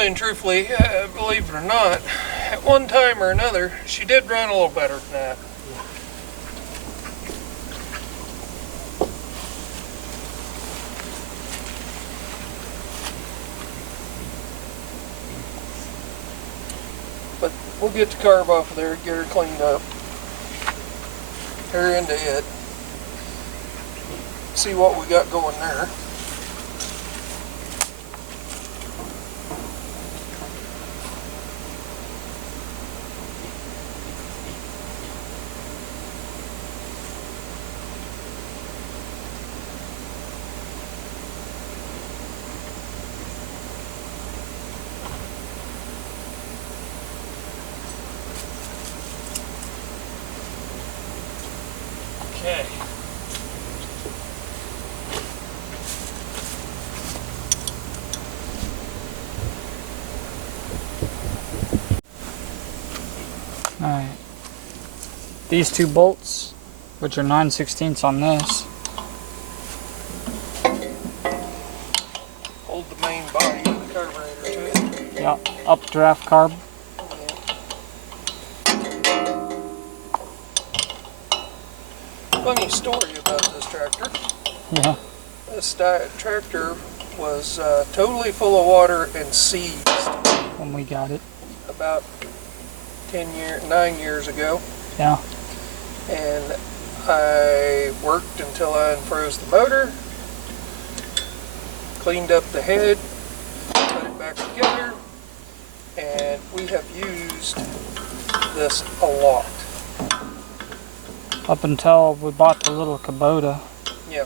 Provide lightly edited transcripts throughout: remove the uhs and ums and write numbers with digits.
Really and truthfully, believe it or not, at one time or another, she did run a little better than that. But we'll get the carb off of there, get her cleaned up, her into it, see what we got going there. Okay. Alright. These two bolts, which are 9/16 on this, Hold the main body of the carburetor to it. yeah, updraft carb. Funny story about this tractor. Yeah. This tractor was totally full of water and seized When we got it. about 9 years ago. Yeah. And I worked until I unfroze the motor, cleaned up the head, put it back together, and we have used this a lot. Up until we bought the little Kubota. Yeah.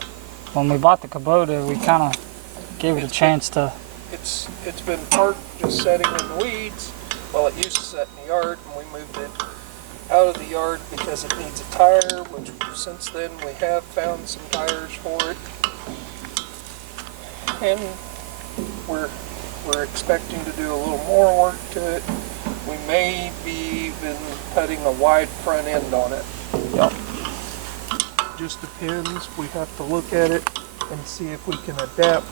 When we bought the Kubota, we kind of gave it a chance to... It's been parked just setting in the weeds. Well, it used to set in the yard, and we moved it out of the yard because it needs a tire, which since then we have found some tires for it. And we're expecting to do a little more work to it. We may be even putting a wide front end on it. Yep. Just depends. We have to look at it and see if we can adapt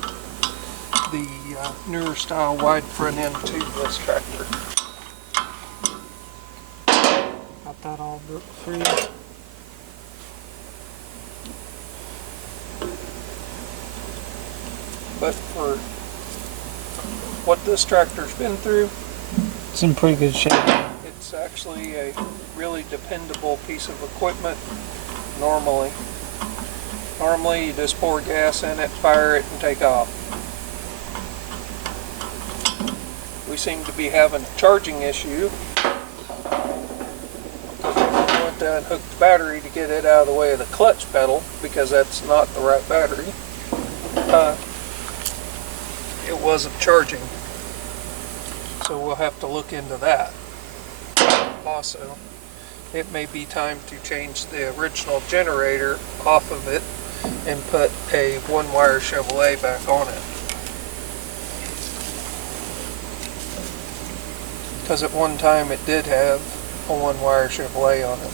the newer style wide front end to this tractor. Got that all built free. But for what this tractor's been through, It's in pretty good shape. it's actually a really dependable piece of equipment. Normally you just pour gas in it, fire it, and take off. We seem to be having a charging issue. We went down and hooked the battery to get it out of the way of the clutch pedal because that's not the right battery. It wasn't charging, so we'll have to look into that. Also, it may be time to change the original generator off of it and put a one-wire Chevrolet back on it. Because at one time it did have a one-wire Chevrolet on it.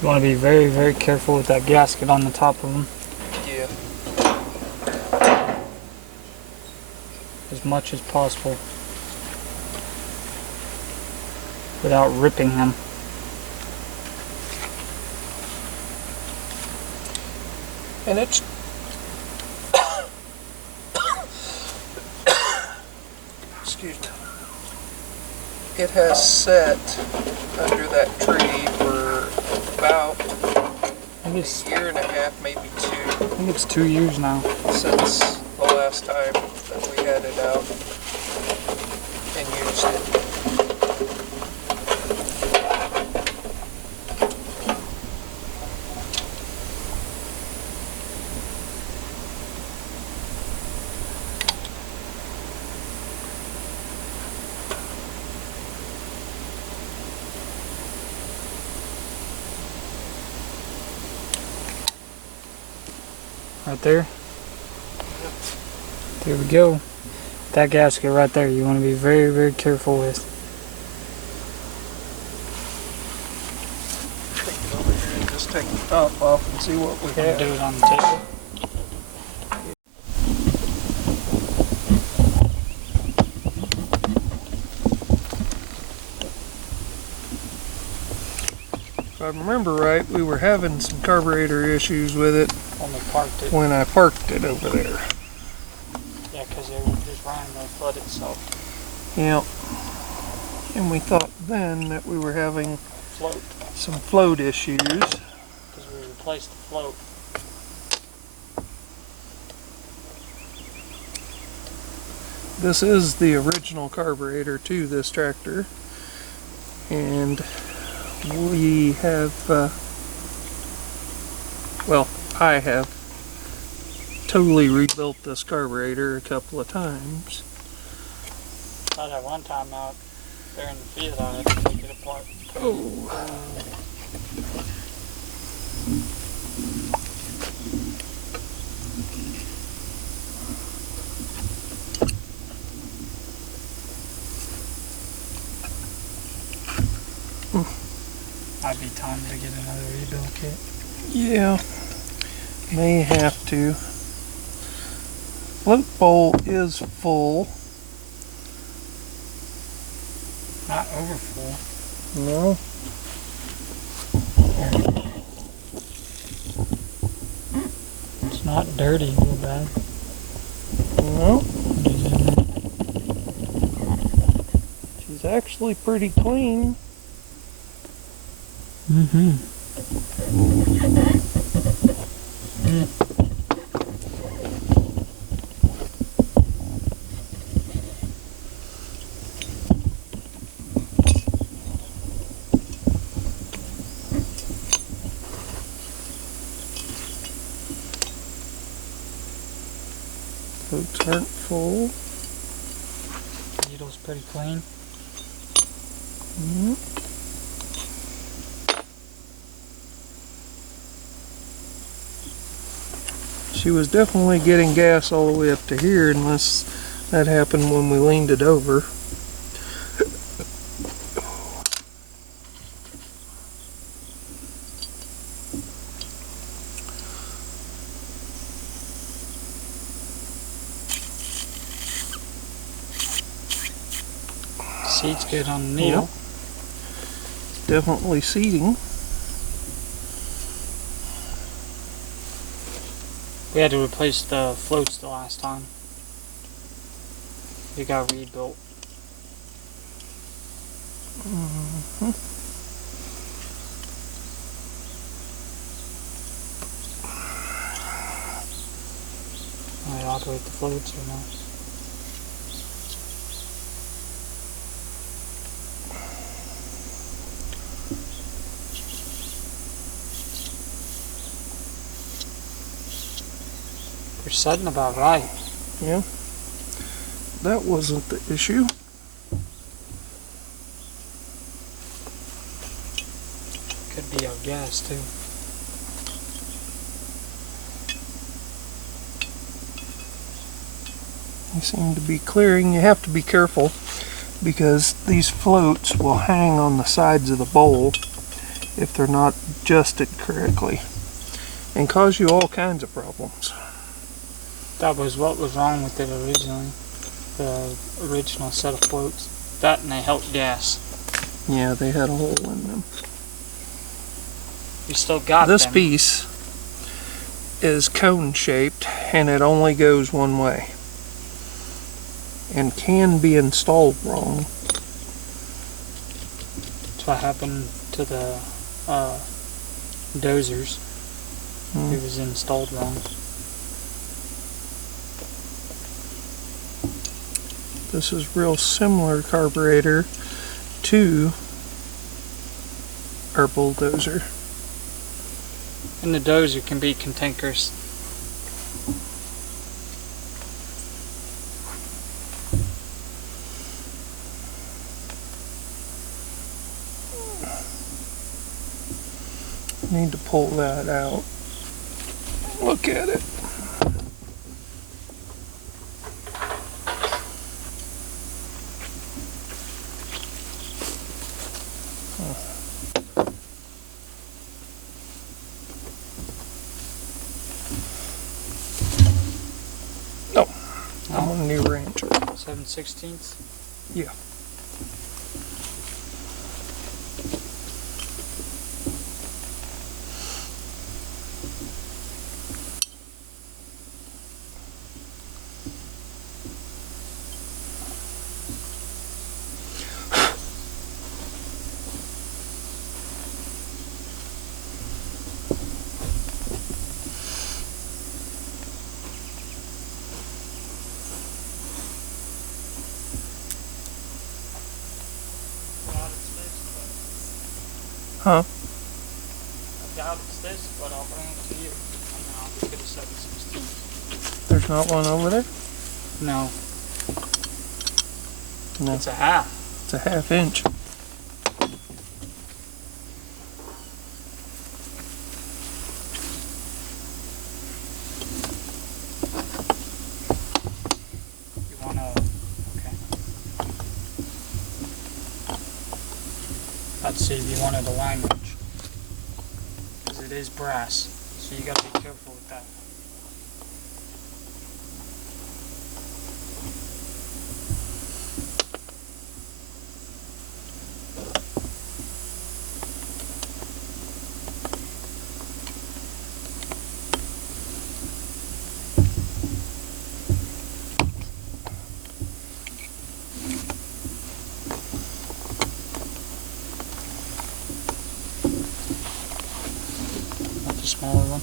You want to be very, very careful with that gasket on the top of them. Yeah. As much as possible. Without ripping them. And it's excuse me. It has sat under that tree for about I think it's, a year and a half, maybe 2, I think it's 2 years now. since the last time that we had it out and used it. Right there. There we go. That gasket right there, you want to be very, very careful with. Take it over here and just take top off and see what we Can have. do it on the table. If I remember right, we were having some carburetor issues with it When we parked it. when I parked it over there. Yeah, because it was just running to flood itself. Yeah. And we thought then that we were having Float. some float issues. Because we replaced the float. This is the original carburetor to this tractor. And we have, well, I have totally rebuilt this carburetor a couple of times. I had one time out there in the field, I had to take it apart. Oh. Might be time to get another rebuild kit. Yeah, may have to. Float bowl is full. Not over full. No. It's not dirty real bad. No. She's actually pretty clean. Mm-hmm. Floats aren't full. Needle's pretty clean. Mm-hmm. She was definitely getting gas all the way up to here, unless that happened when we leaned it over. Seat's good on the needle. Yep. Definitely seating. We had to replace the floats the last time. It got rebuilt. Mm-hmm. I operate the floats or not. They're setting about right. Yeah. That wasn't the issue. Could be our gas too. You seem to be clearing. You have to be careful because these floats will hang on the sides of the bowl if they're not adjusted correctly and cause you all kinds of problems. That was what was wrong with it originally. The original set of floats. That and they held gas. Yeah, they had a hole in them. You still got This them. piece is cone shaped and it only goes one way and can be installed wrong. That's what happened to the dozers. It was installed wrong. This is real similar carburetor to our bulldozer. And the dozer can be cantankerous. Need to pull that out. Look at it. 1/4 inch. 7/16. Yeah. Huh? I doubt it's this, but I'll bring it to you. And then I'll just get a 7/16. There's not one over there? No. No. It's a half. It's a 1/2 inch. You wanna, okay. Let's see if you wanted a line wrench. Because it is brass, so you gotta be careful with that. The smaller one.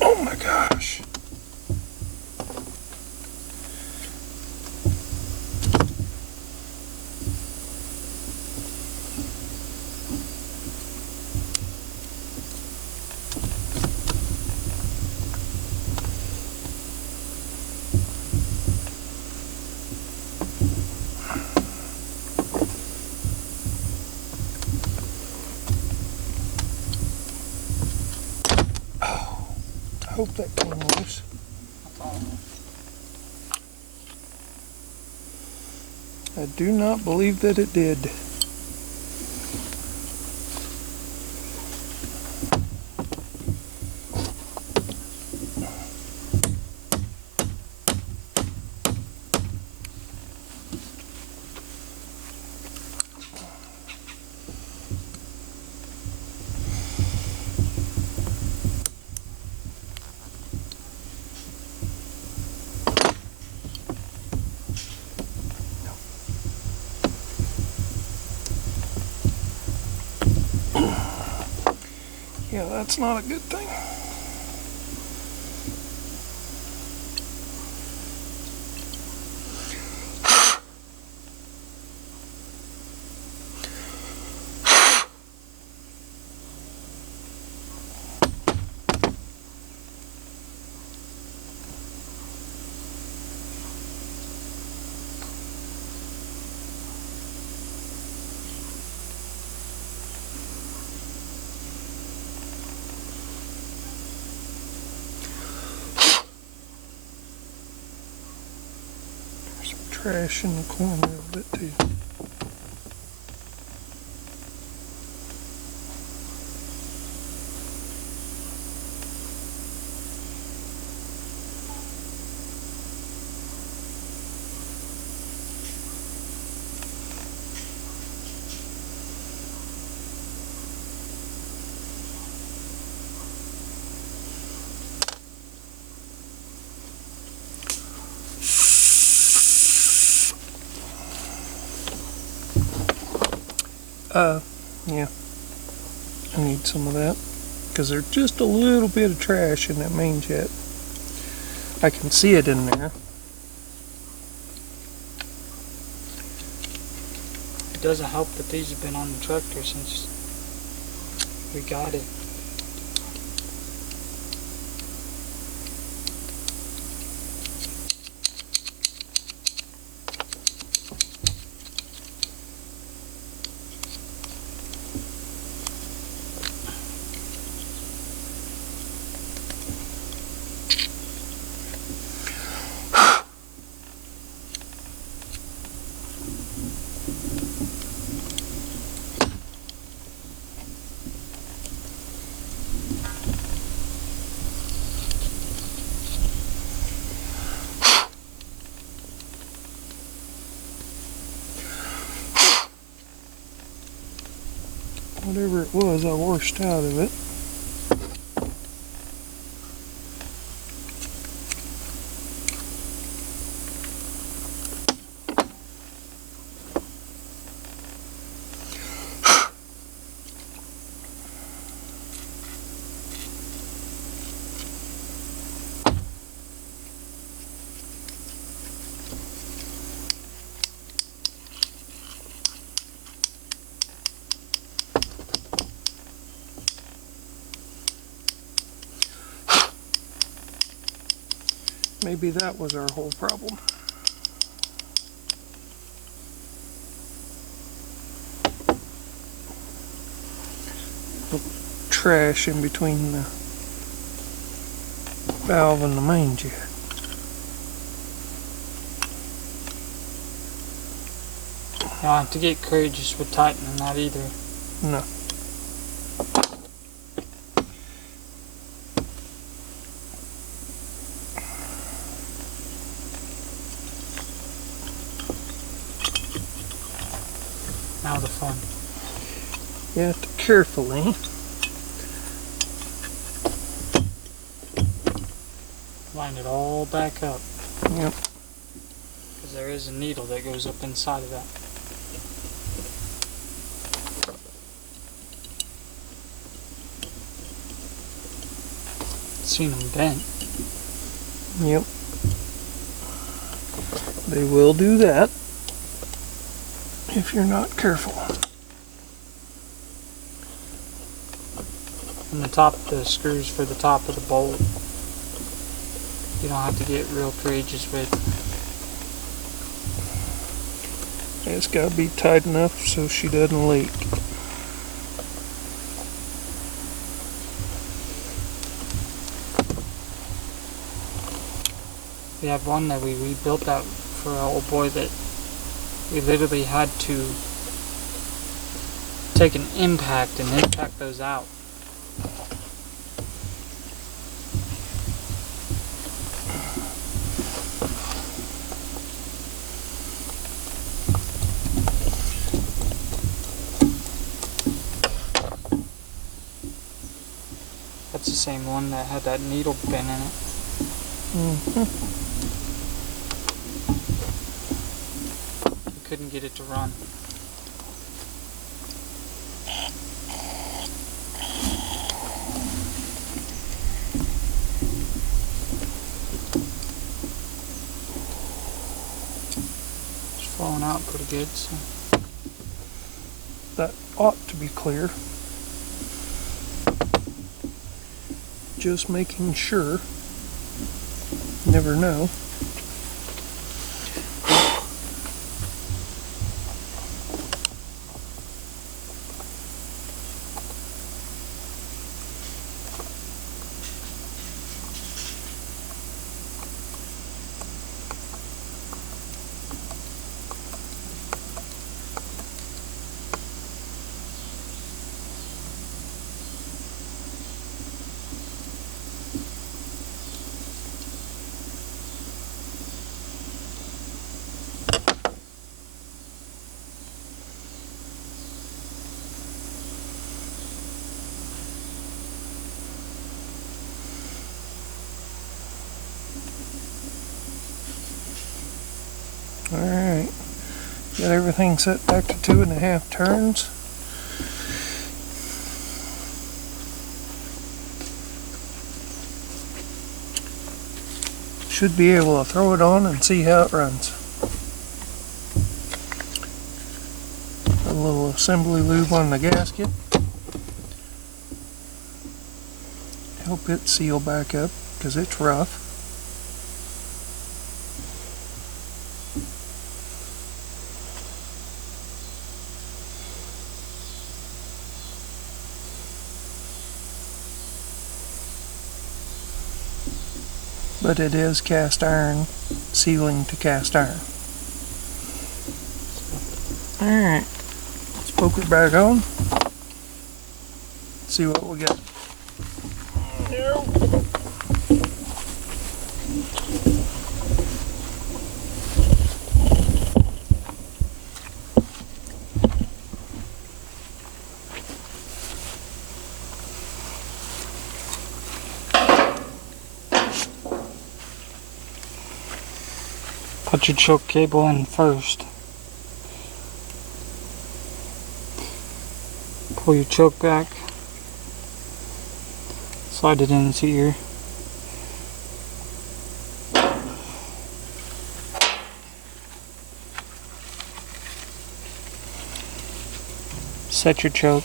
Oh my gosh. I hope that came loose. I do not believe that it did. Yeah, that's not a good thing. There's some trash in the corner of it too. Yeah. I need some of that. Because there's just a little bit of trash in that main jet. I can see it in there. It doesn't help that these have been on the tractor since we got it. Whatever it was, I washed out of it. Maybe that was our whole problem. The trash in between the valve and the main jet. You don't have to get courageous with tightening that either. No. Now the fun. You have to carefully line it all back up. Yep. Because there is a needle that goes up inside of that. Seen them bent. Yep. They will do that if you're not careful. And the screws for the top of the bolt, you don't have to get real courageous with. It's got to be tight enough so she doesn't leak. We had one that we rebuilt out for an old boy that we literally had to take an impact and impact those out. That's the same one that had that needle bent in it. Mm-hmm. Couldn't get it to run. It's falling out pretty good, so. That ought to be clear. Just making sure. Never know. Alright, got everything set back to 2.5 turns. Should be able to throw it on and see how it runs. A little assembly lube on the gasket. Help it seal back up because it's rough. But it is cast iron, sealing to cast iron. Alright, let's poke it back on. See what we got. Put your choke cable in first. Pull your choke back. Slide it into your set your choke.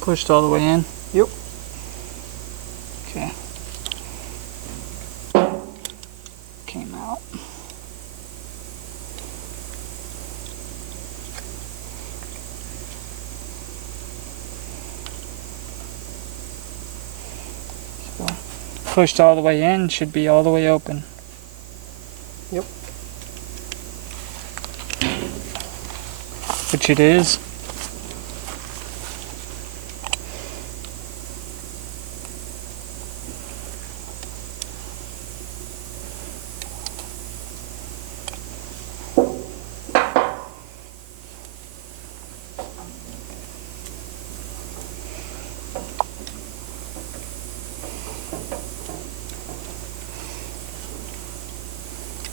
Pushed all the way in? Yep. Okay. Came out. So, pushed all the way in, should be all the way open. Yep. Which it is.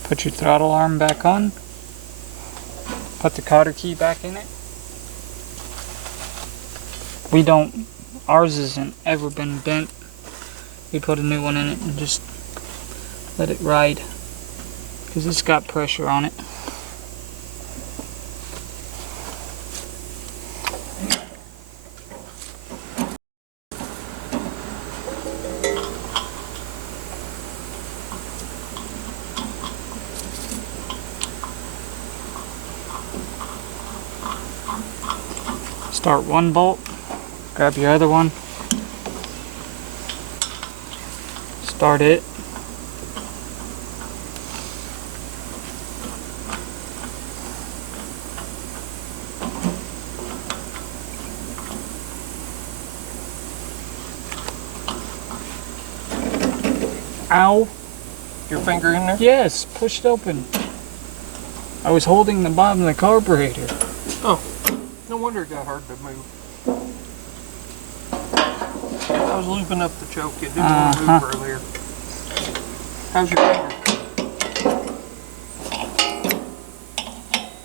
Put your throttle arm back on. Put the cotter key back in it. Ours hasn't ever been bent. We put a new one in it and just let it ride. Because it's got pressure on it. Start one bolt, grab your other one, start it, ow, Your finger in there? yes, push it open. I was holding the bottom of the carburetor. Oh, no wonder it got hard to move. I was lubing up the choke. It didn't want to move earlier. How's your finger?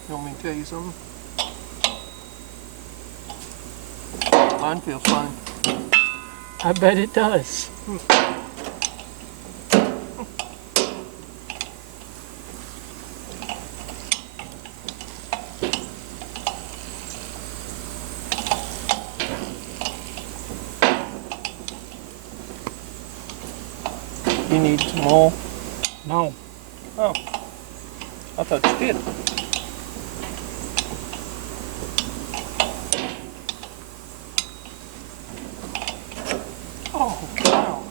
You want me to tell you something? Mine feels fine. I bet it does. You need some oil? No. Oh, I thought you did. Oh, wow.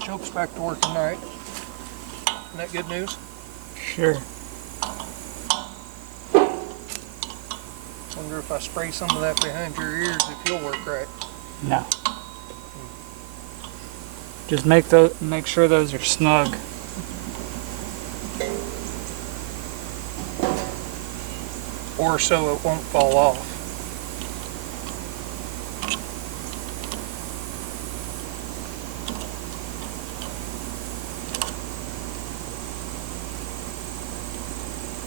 Choke's back to working all right. Isn't that good news? Sure. Wonder if I spray some of that behind your ears if you'll work right. No. Just make sure those are snug. Or so it won't fall off.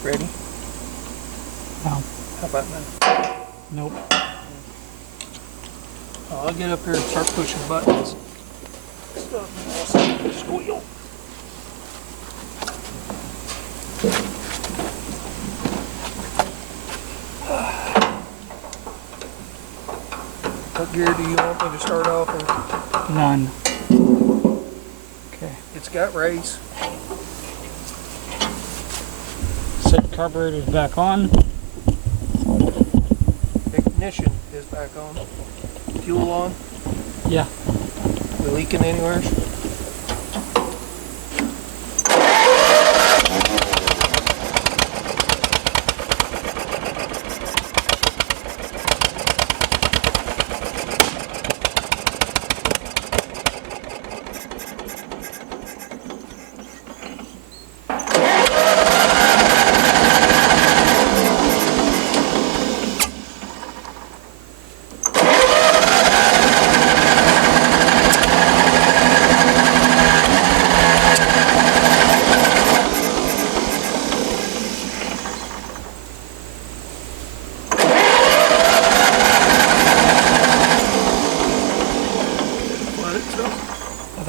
Ready? No. How about now? Nope. I'll get up here and start pushing buttons. Squeal. What gear do you want me to start off in? None. Okay. It's got race. Set carburetors back on. Ignition is back on. Fuel on. Yeah. We leaking anywhere?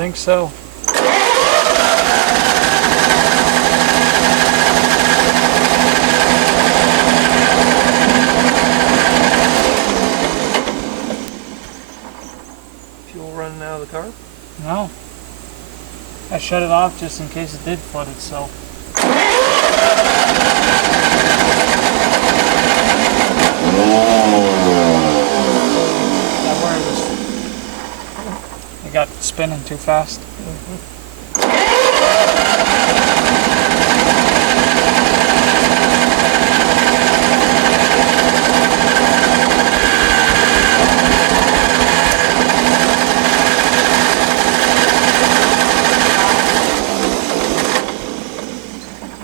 think so. Fuel running out of the car? No. I shut it off just in case it did flood itself. That wire was... It got spinning too fast.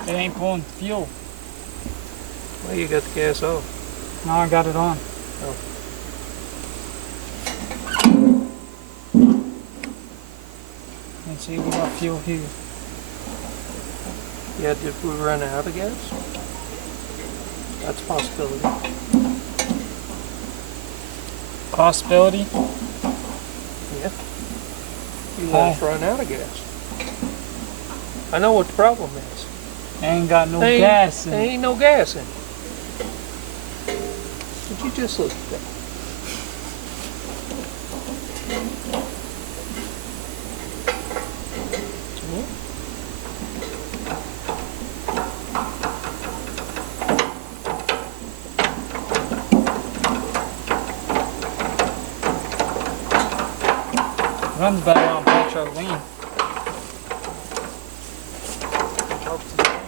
It ain't pulling fuel. Well, you got the gas off. Now I got it on. Oh. Let's see, we got fuel here. Yeah, did we run out of gas? That's a possibility. Possibility? Yeah. You let us run out of gas. I know what the problem is. Ain't got no gas in There it. ain't no gas in it. Would you just look at that? Yeah. Runs better on petrol lean. Helps the things.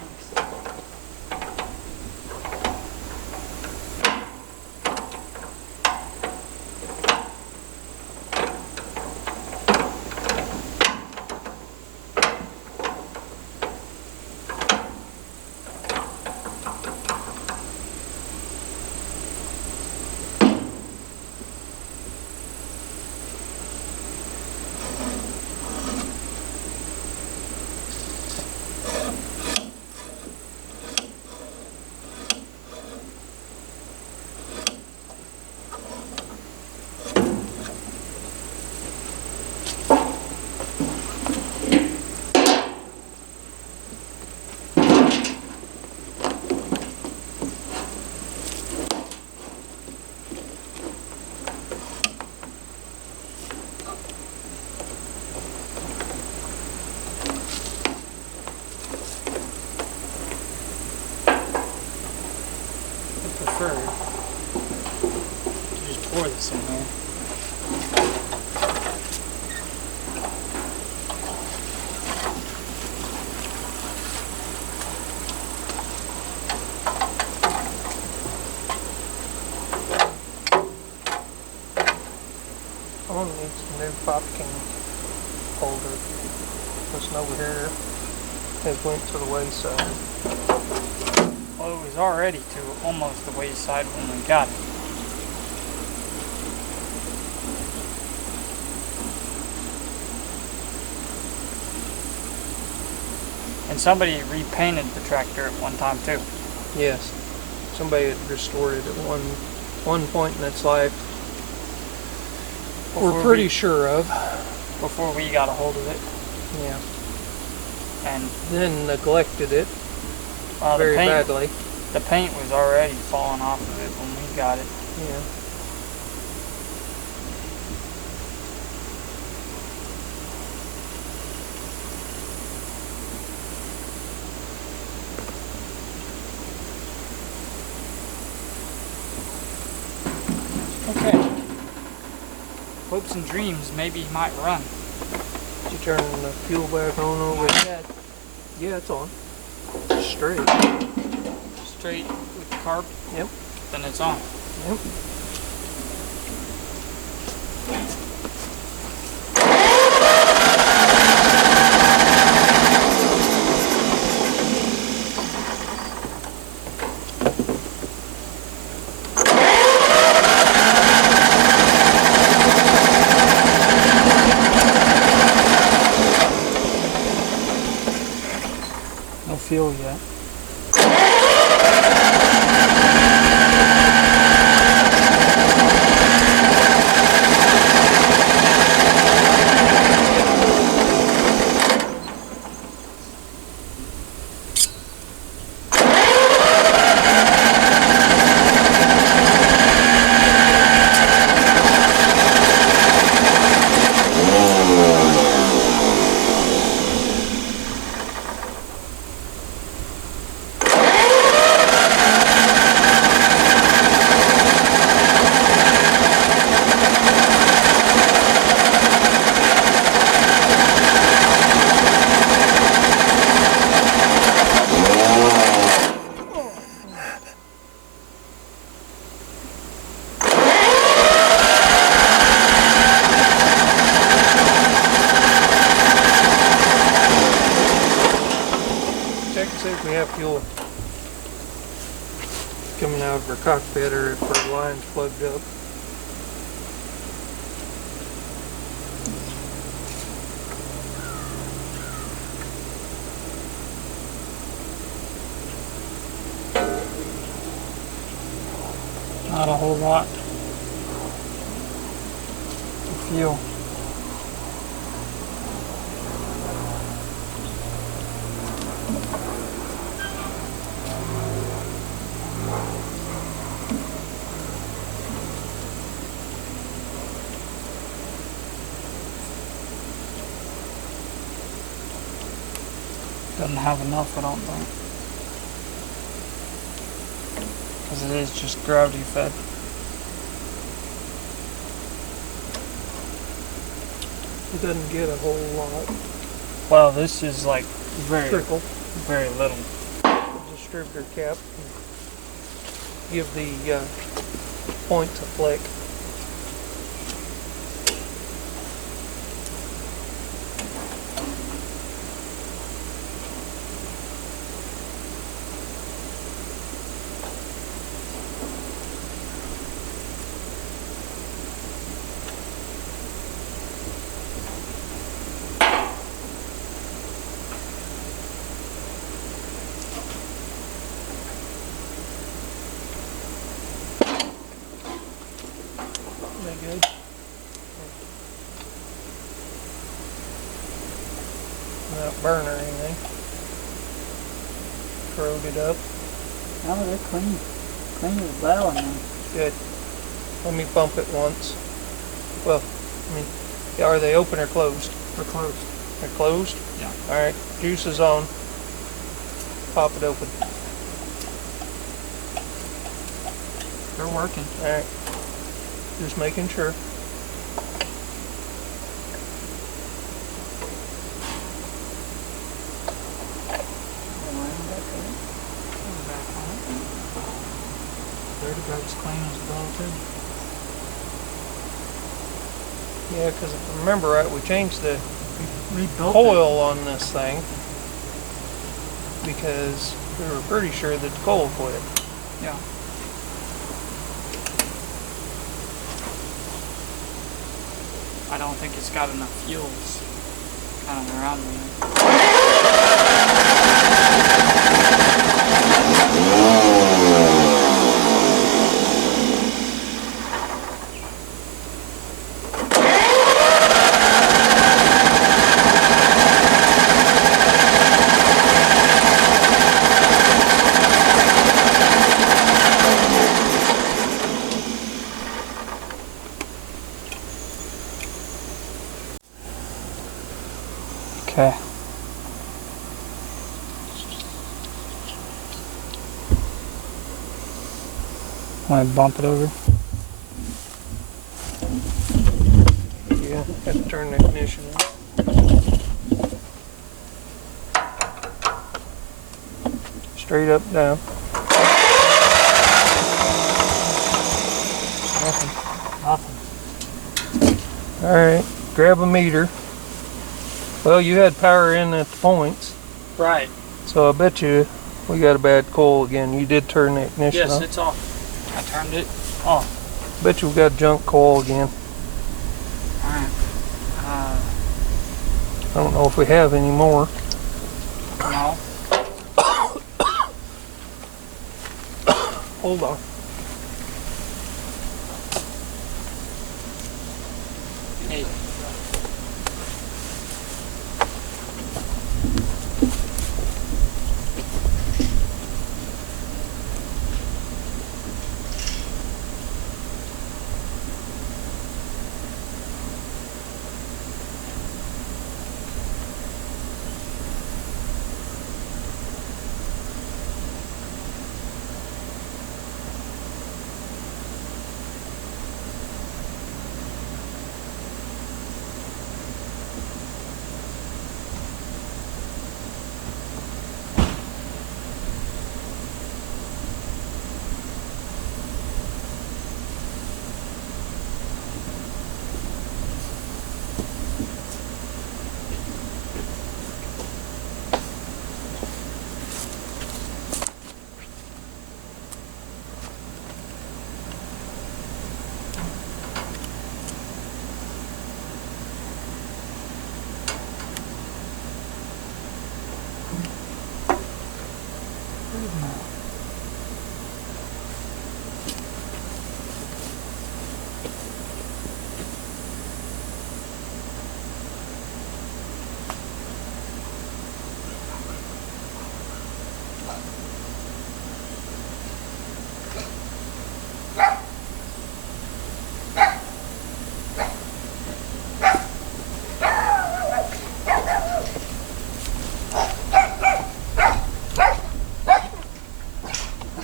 Prefer to just pour this in there. One needs a new pop can holder. This one over here has went to the wayside. Well, it was already to almost the wayside when we got it. And somebody repainted the tractor at one time too. Yes. Somebody had restored it at one point in its life. We're pretty sure of. Before we got a hold of it. Yeah. And Then neglected it the very paint, badly. The paint was already falling off of it when we got it. Yeah. Okay. Hopes and dreams, maybe he might run. Did you turn the fuel back on over there? Yeah, it's on. Straight. Straight with the carb, Yep. then it's on. Yep. No fuel yet. cockpit or if our line's plugged up. Not a whole lot to fuel. Doesn't have enough, I don't think. Because it is just gravity fed. It doesn't get a whole lot. Well, this is like Trickle. very little. Distributor cap. Give the points a flick. Good. Not burn or anything. Corroded up. Oh, they're clean. Clean as well in there. Good. Let me bump it once. Well, I mean, yeah, are they open or closed? They're closed. They're closed? Yeah. Alright, juice is on. Pop it open. They're working. Alright. Just making sure. It's clean as well too. Yeah, because if I remember right, we changed the Rebuilt coil on this thing because we were pretty sure that the coil quit. Yeah. I don't think it's got enough fuels kind of around there. Okay. Want to bump it over? Yeah, have to turn the ignition on. Straight up, down. Nothing. Nothing. Alright, grab a meter. Well, you had power in at the points, Right. so I bet you we got a bad coil again. You did turn the ignition Yes, on. it's off. I turned it off. Bet you we got junk coil again. Alright. I don't know if we have any more. No. Hold on. Hey.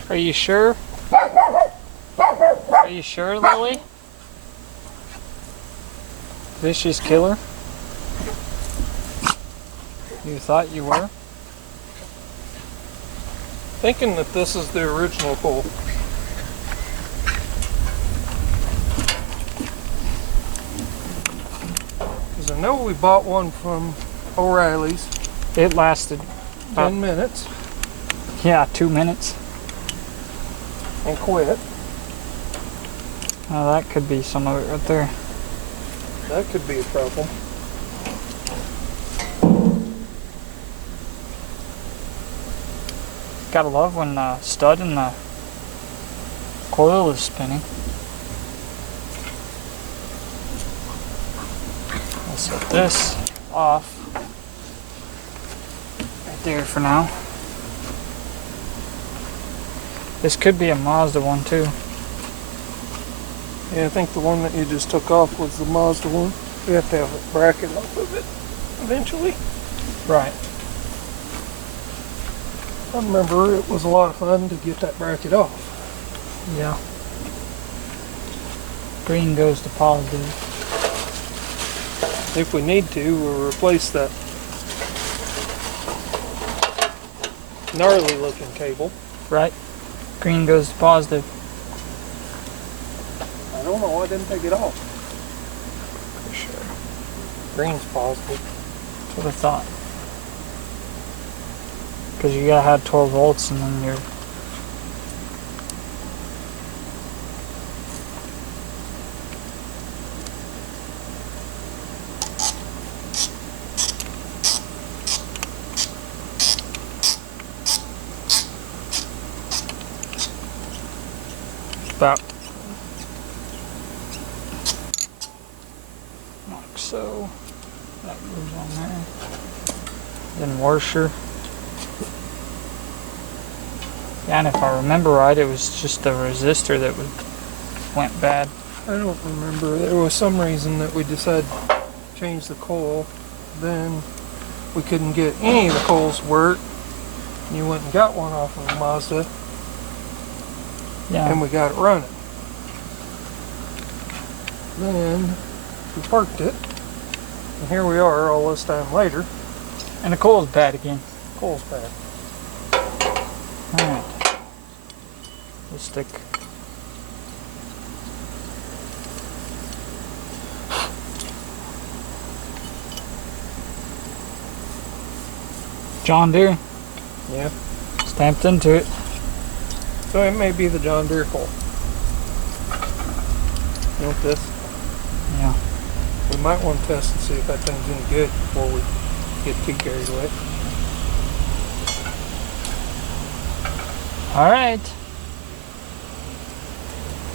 Are you sure? Are you sure, Lily? Vicious killer? You thought you were? Thinking that this is the original pole. Because I know we bought one from O'Reilly's. It lasted 10 minutes. Yeah, 2 minutes. And quit. Oh, that could be some of it right there. That could be a problem. Gotta love when the stud and the coil is spinning. I'll set this off right there for now. This could be a Mazda one too. Yeah, I think the one that you just took off was the Mazda one. We have to have a bracket off of it eventually. Right. I remember it was a lot of fun to get that bracket off. Yeah. Green goes to positive. If we need to, we'll replace that gnarly looking cable. Right. Green goes to positive. I don't know, I didn't take it off. For sure. Green's positive. That's what I thought. Because you gotta have 12 volts and then you're... About like so. That goes on there. Then washer. Yeah, and if I remember right, it was just the resistor that went bad. I don't remember. There was some reason that we decided to change the coil. Then we couldn't get any of the coils to work. You went and got one off of a Mazda. Yeah. And we got it running. Then we parked it. And here we are all this time later. And the coil's bad again. Coil's bad. Alright. We'll stick. John Deere. Yeah. Stamped into it. So it may be the John Deere coil. You want this? Yeah. We might want to test and see if that thing's any good before we get too carried away. Alright.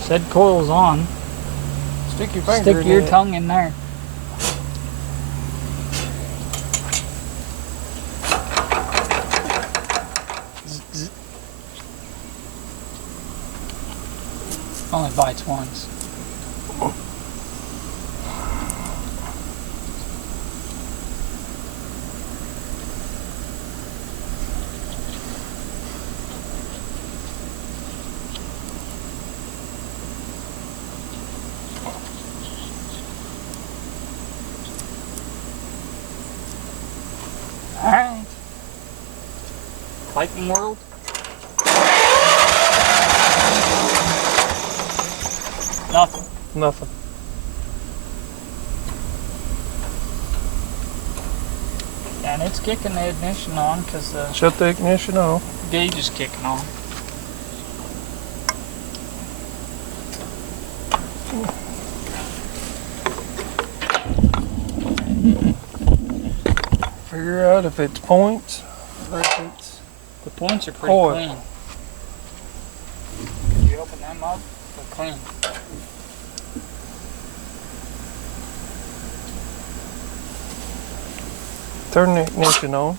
Said coil's on. Stick your finger Stick in your it. tongue in there. Only bites once. Alright. Lightning World. Nothing. Nothing. Yeah, and it's kicking the ignition on because the Shut the ignition off. gauge is kicking on. Figure out if it's points or if it's The points are pretty coil. clean. Could you open them up? They're clean. turn the ignition on.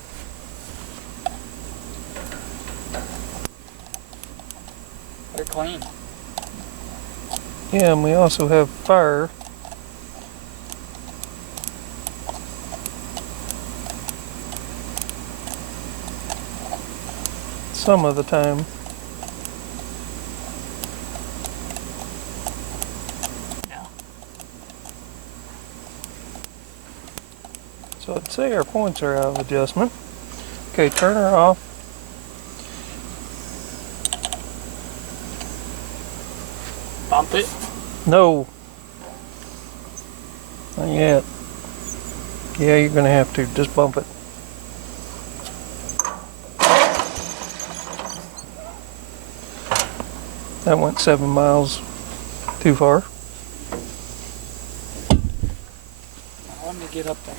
They're clean. Yeah, and we also have fire. Some of the time. No. So I'd say our points are out of adjustment. Okay, turn her off. Bump it. No. Not yet. Yeah, you're gonna have to. Just bump it. That went 7 miles too far. Let me get up there.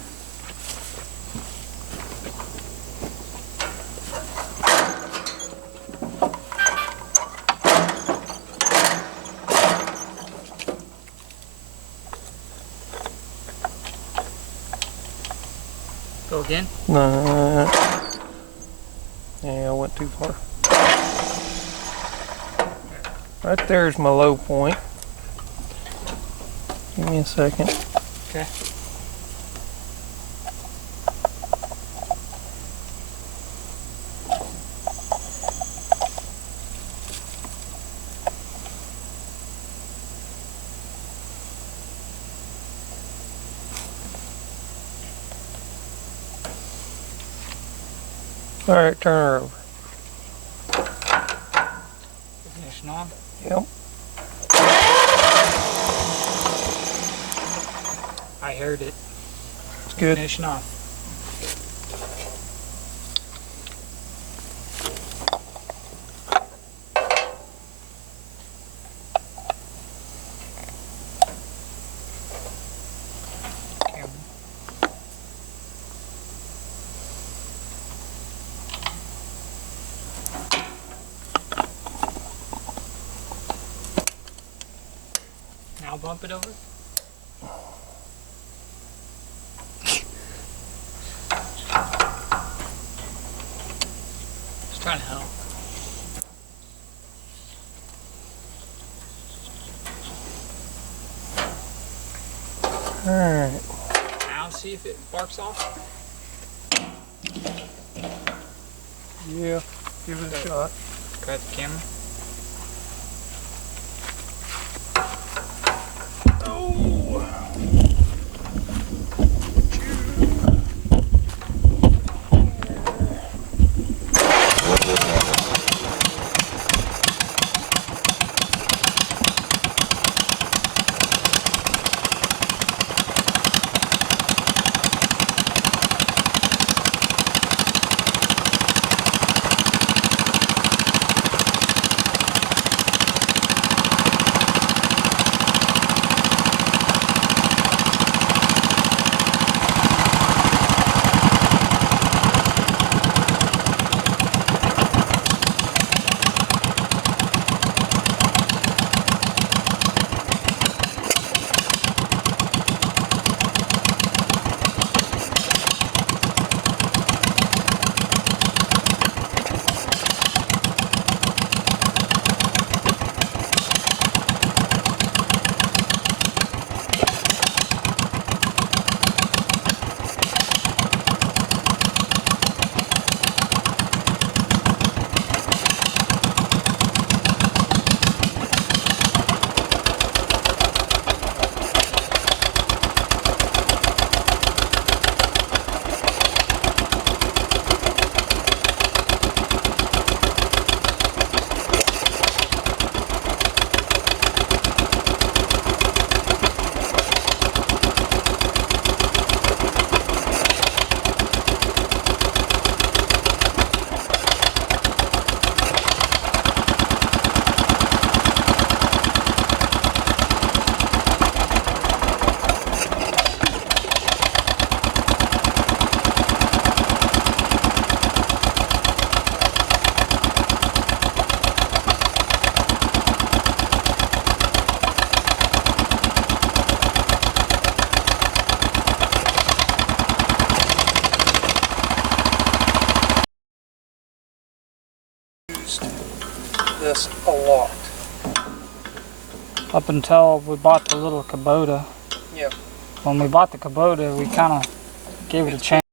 Go again? No. Yeah, I went too far. Right there's my low point. Give me a second. Okay. All right, turn her over. Ignition on. Yep. I heard it. It's good. Ignition on. Now bump it over. Just trying to help. Alright. Now see if it barks off. Yeah, give it a shot. Grab the camera. this a lot. Up until we bought the little Kubota. Yeah. When we bought the Kubota, we kind of gave it a chance.